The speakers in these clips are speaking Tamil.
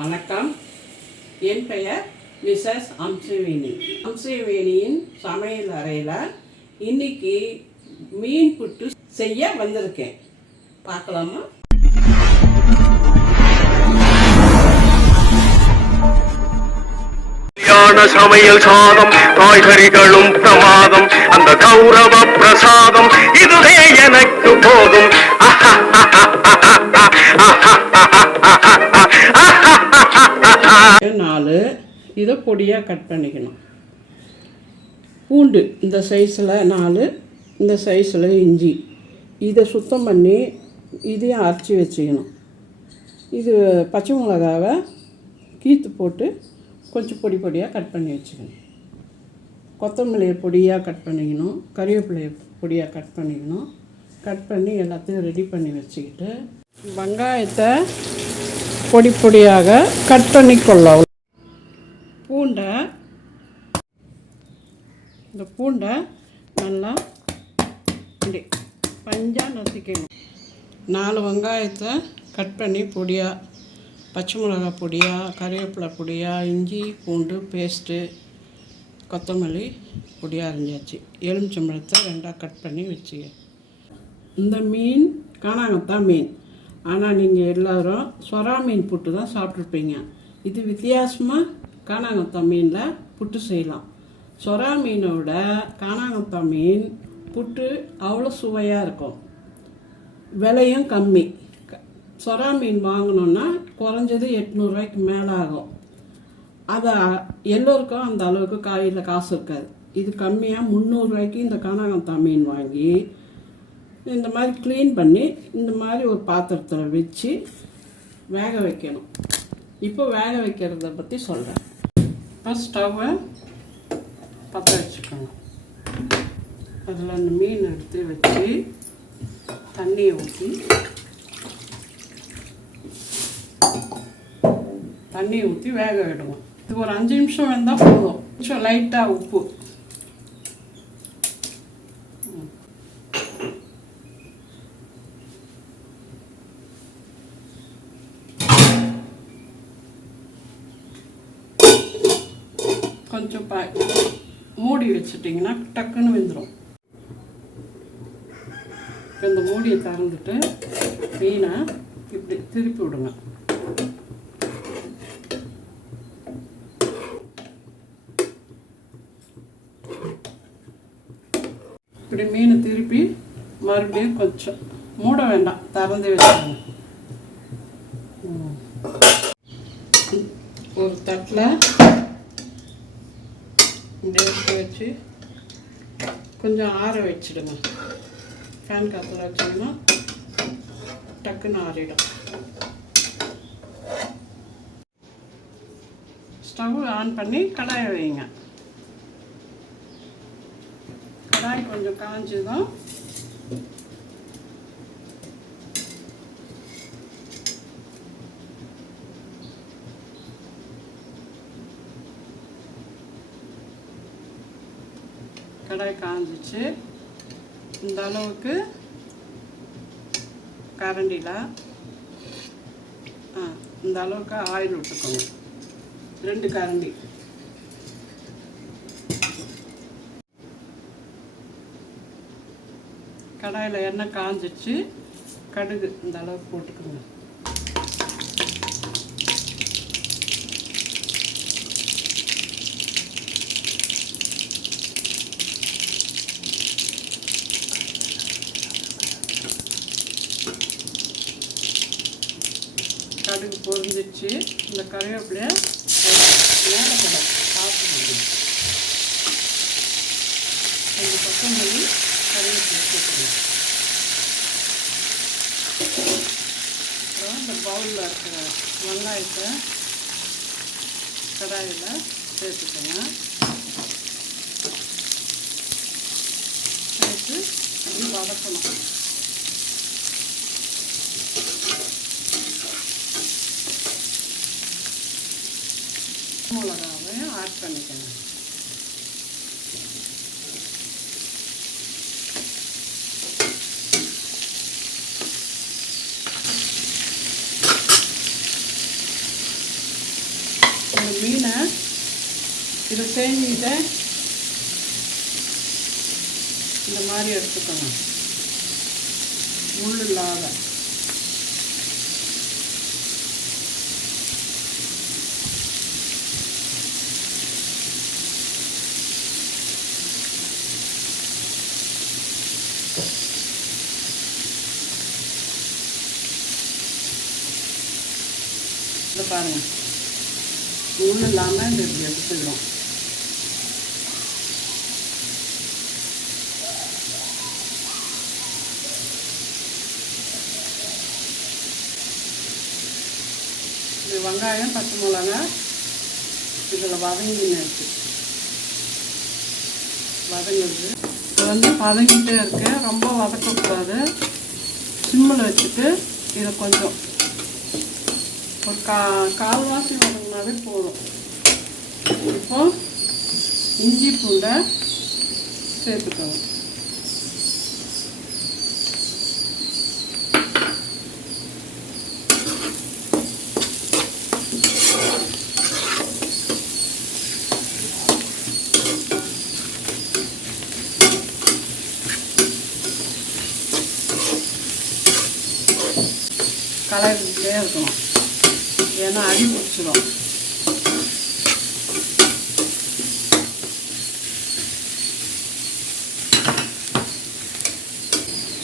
வணக்கம். என் பெயர் மிஸ்ஸஸ் அம்சவேணி. அம்சவேணியின் சமையல் அறையில் இன்னைக்கு மீன் புட்டு செய்ய வந்திருக்கேன். பார்க்கலாமா? சமையல் சாதம், காய்கறிகளும் பிரமாதம், அந்த கௌரவ பிரசாதம் இதுவே எனக்கு போதும். நாலு இதை பொடியாக கட் பண்ணிக்கணும். பூண்டு இந்த சைஸில் 4, இந்த சைஸில் இஞ்சி, இதை சுத்தம் பண்ணி இதையும் அரைச்சி வச்சுக்கணும். இது பச்சை மிளகாவை கீற்று போட்டு கொஞ்சம் பொடியாக கட் பண்ணி வச்சுக்கணும். கொத்தமல்லியை பொடியாக கட் பண்ணிக்கணும். கறிவேப்பிலையை பொடியாக கட் பண்ணிக்கணும். கட் பண்ணி எல்லாத்தையும் ரெடி பண்ணி வச்சுக்கிட்டு வெங்காயத்தை பொடியாக கட் பண்ணிக்கொள்ளவும். இந்த பூண்டை நல்லா இப்படி பஞ்சாக நசுக்கணும். 4 வெங்காயத்தை கட் பண்ணி பொடியாக, பச்சை மிளகா பொடியாக, கறிவேப்பிலை பொடியாக, இஞ்சி பூண்டு பேஸ்ட்டு, கொத்தமல்லி பொடியாக அரிஞ்சாச்சு. எலுமிச்சம்பழத்தை 2ஆக கட் பண்ணி வச்சுக்க. இந்த மீன் காணாங்கத்தான் மீன், ஆனால் நீங்கள் எல்லோரும் சொரா மீன் புட்டு தான் சாப்பிட்ருப்பீங்க. இது வித்தியாசமாக காணாங்கத்தான் மீனில் புட்டு செய்யலாம். சொரா மீனை விட காணாங்கத்தான் மீன் புட்டு அவ்வளோ சுவையாக இருக்கும். விலையும் கம்மி. சொரா மீன் வாங்கினோன்னா குறைஞ்சது 800 ரூபாய்க்கு மேலே ஆகும். அதை எல்லோருக்கும் அந்த அளவுக்கு காயில் காசு இருக்காது. இது கம்மியாக 300 ரூபாய்க்கு இந்த காணாங்கத்தான் மீன் வாங்கி இந்த மாதிரி க்ளீன் பண்ணி இந்த மாதிரி ஒரு பாத்திரத்தில் வச்சு வேக வைக்கணும். இப்போ வேக வைக்கிறத பற்றி சொல்கிறேன். இப்போ ஸ்டவ்வை பற்ற வச்சுக்கணும். அதில் அந்த மீன் எடுத்து வச்சு தண்ணியை ஊற்றி வேக விடுவோம். இது ஒரு 5 நிமிஷம் வெந்தால் போதும். கொஞ்சம் லைட்டாக உப்பு, கொஞ்சம் மூடி வச்சுட்டிங்கன்னா டக்குன்னு வெந்துடும். இப்போ இந்த மூடியை திறந்துட்டு மீனை இப்படி திருப்பி விடுங்க. இப்படி மீனை திருப்பி மறுபடியும் கொஞ்சம் மூட வேண்டாம், திறந்து வச்சுருங்க. ஒரு தட்டில் இந்த எடுத்து வச்சு கொஞ்சம் ஆற வச்சிடுங்க. ஃபேன் காற்றுல வச்சோம்னா டக்குன்னு ஆறிடும். ஸ்டவ் ஆன் பண்ணி கடாயை வைங்க. கடாய் கொஞ்சம் காஞ்சதும் கடாய் காஞ்சிச்சு. இந்த அளவுக்கு கரண்டியில் இந்த அளவுக்கு ஆயில் விட்டுக்கோங்க. 2 கரண்டி. கடாயில் எண்ணெய் காஞ்சிச்சு. கடுகு இந்த அளவுக்கு போட்டுக்கோங்க. கடுகு பொரிஞ்சிச்சு. இந்த கறிவேப்பிலையை மேலே கடை சாப்பிட்டு கொஞ்சம் கொத்தமல்லி கறிவேப்பிலை போட்டுக்கணும். அப்புறம் இந்த பவுலில் இருக்கிற வெங்காயத்தை கடாயில் சேர்த்துக்கோங்க. சேர்த்து அப்படி வதக்கணும். மிளகாவை ஆட் பண்ணிக்கணும். இந்த மீனை இதை தேஞ்சிக்கிட்ட இந்த மாதிரி எடுத்துக்கணும், முள் இல்லாத. இதை பாருங்கள், முள் இல்லாமல் இந்த இப்படி எடுத்துக்கிறோம். இது வெங்காயம் பச்சை மிளகா இதில் வதங்கின்னு இருக்குது, வதங்குது. இது வந்து வதங்கிட்டே இருக்கு, ரொம்ப வதக்கக்கூடாது. சிம்மில் வச்சுட்டு இதை கொஞ்சம் ஒரு கால்வாசி வதங்கினாவே போதும். இப்போ இஞ்சி பூண்டை சேர்த்துக்கணும். கலரிட்டே இருக்கணும், ஏன்னா அடி பிடிச்சிடும்.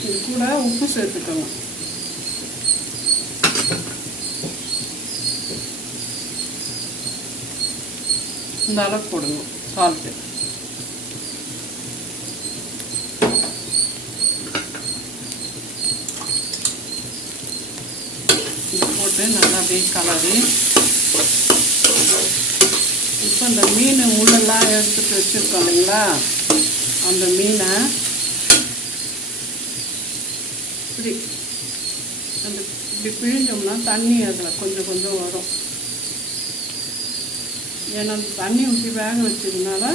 இது கூட உப்பு சேர்த்துக்கணும். இந்த அளவுக்கு போடுங்க சால்ட்டு. போட்டு நல்லா அப்படியே கலரி, இப்போ இந்த மீன் முள்ளெல்லாம் எடுத்துட்டு வச்சுருக்கோம் இல்லைங்களா, அந்த மீனை இப்படி அந்த இப்படி பிழிஞ்சோம்னா தண்ணி அதில் கொஞ்சம் கொஞ்சம் வரும். ஏன்னா அந்த தண்ணி ஊற்றி வேக வச்சதுனால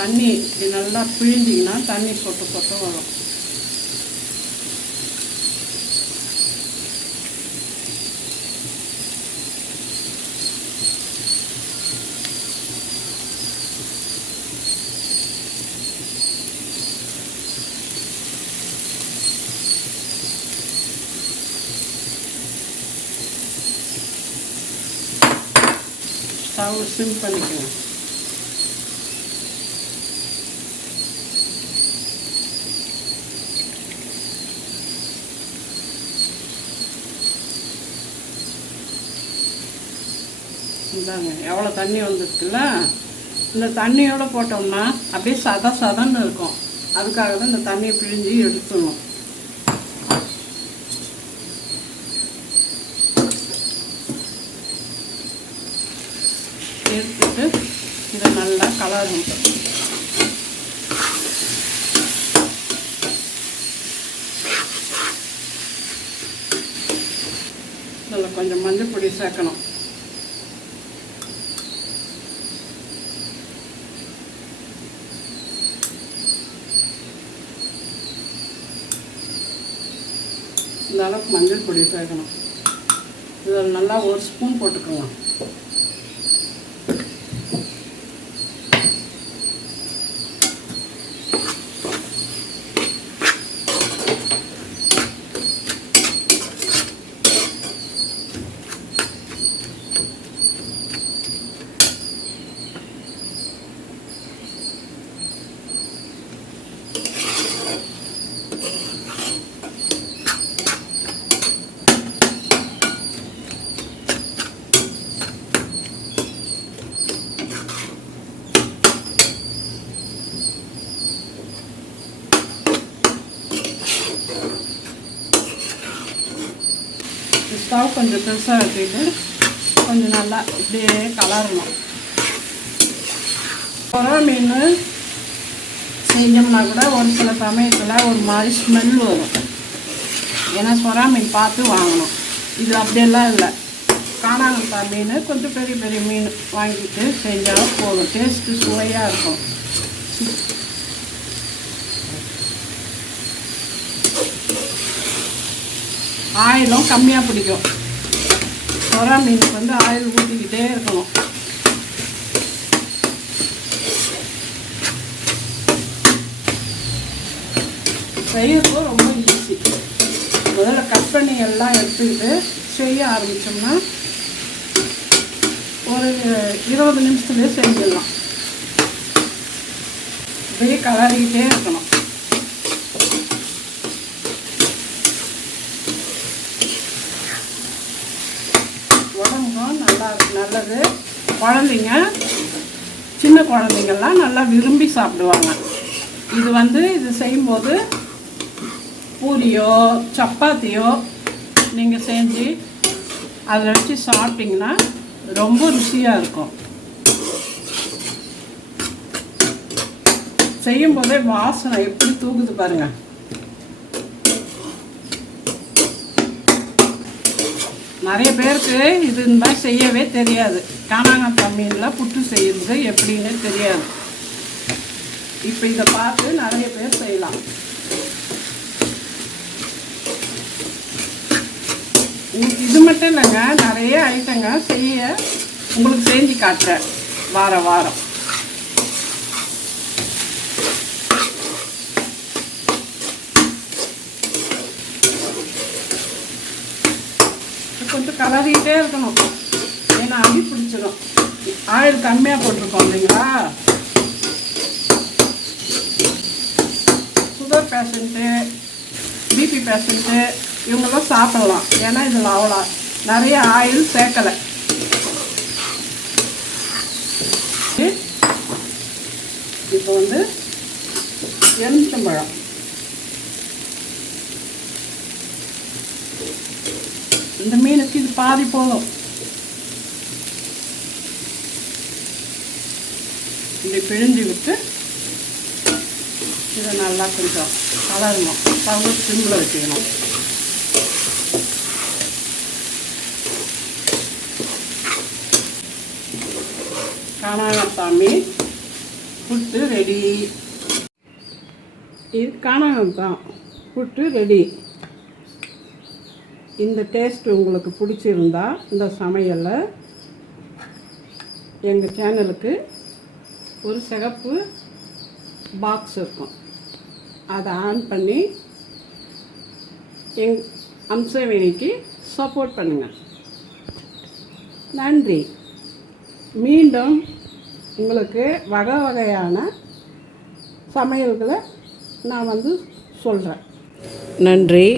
தண்ணி இப்படி நல்லா பிழிஞ்சிங்கன்னா தண்ணி சொட்டு சொட்டு வரும். ஸ்டவ் சிம் பண்ணிக்கணும். இந்தாங்க எவ்வளோ தண்ணி வந்துருக்குல்ல, இந்த தண்ணியோடு போட்டோம்னா அப்படியே சதன்னு இருக்கும். அதுக்காக தான் இந்த தண்ணியை பிழிஞ்சு எடுத்துடணும். எடுத்துட்டு இதை நல்லா கலரணும். இதில் கொஞ்சம் மஞ்சள் பொடி சேர்க்கணும். இந்த அளவுக்கு மஞ்சள் பொடி சேர்க்கணும். இதில் நல்லா ஒரு ஸ்பூன் போட்டுக்கலாம். ஸ்டவ் கொஞ்சம் பெருசாக வச்சுக்கிட்டு கொஞ்சம் நல்லா இப்படியே கலரணும். புறா மீன் செஞ்சோம்னா கூட ஒரு சில சமயத்தில் ஒரு மாதிரி ஸ்மெல் வரும். ஏன்னா புறா மீன் பார்த்து வாங்கணும். இது அப்படியெல்லாம் இல்லை. காணாங்கத்தா மீன் கொஞ்சம் பெரிய பெரிய மீன் வாங்கிட்டு செஞ்சாலும் போதும், டேஸ்ட்டு சுவையாக இருக்கும். ஆயிலும் கம்மியாக பிடிக்கும். சொரா மீனுக்கு வந்து ஆயில் ஊற்றிக்கிட்டே இருக்கணும். செய்யறதும் ரொம்ப ஈஸி. முதல்ல கட் பண்ணி எல்லாம் எடுத்துக்கிட்டு செய்ய ஆரம்பித்தோம்னா ஒரு 20 நிமிஷத்துலேயே செஞ்சிடலாம். அப்படியே கலரிக்கிட்டே இருக்கணும். உடம்பும் நல்லது. குழந்தைங்க, சின்ன குழந்தைங்கள்லாம் நல்லா விரும்பி சாப்பிடுவாங்க. இது வந்து இது செய்யும்போது பூரியோ சப்பாத்தியோ நீங்கள் செஞ்சு அதில் வச்சு சாப்பிட்டிங்கன்னா ரொம்ப ருசியாக இருக்கும். செய்யும்போதே வாசனை எப்படி தூக்குது பாருங்கள். நிறைய பேருக்கு இது இந்த மாதிரி செய்யவே தெரியாது. கானாங்கத்தா மீனில் புட்டு செய்கிறது எப்படின்னு தெரியாது. இப்போ இதை பார்த்து நிறைய பேர் செய்யலாம். இது மட்டும் இல்லைங்க, நிறைய ஐட்டங்க செய்ய உங்களுக்கு செஞ்சு காட்டுறேன் வாரம். கொஞ்சம் கலரிக்கிட்டே இருக்கணும், ஏன்னா அடி பிடிச்சிடும். ஆயில் கம்மியாக போட்டிருக்கோம் இல்லைங்களா. சுகர் பேஷண்ட்டு, பிபி பேஷண்ட்டு இவங்கெல்லாம் சாப்பிடலாம். ஏன்னா இதில் அவ்வளோ நிறைய ஆயில் சேர்க்கலை. இப்போ வந்து எலுமிச்சம்பழம், இந்த மீனுக்கு இது பாதி போதும். இப்படி பிழிஞ்சு விட்டு இதை நல்லா கொஞ்சம் கலரணும். ஸ்டவ் சிம்மில் வச்சுக்கணும். கானாங்கத்தா மீன் புட்டு ரெடி. இது கானாங்கத்தா புட்டு ரெடி. இந்த டேஸ்ட் உங்களுக்கு பிடிச்சிருந்தா இந்த சமையலை எங்கள் சேனலுக்கு ஒரு சிகப்பு பாக்ஸ் இருக்கும், அதை ஆன் பண்ணி அம்சவேணிக்கு சப்போர்ட் பண்ணுங்கள். நன்றி. மீண்டும் உங்களுக்கு வகையான சமையல்களை நான் வந்து சொல்கிறேன். நன்றி.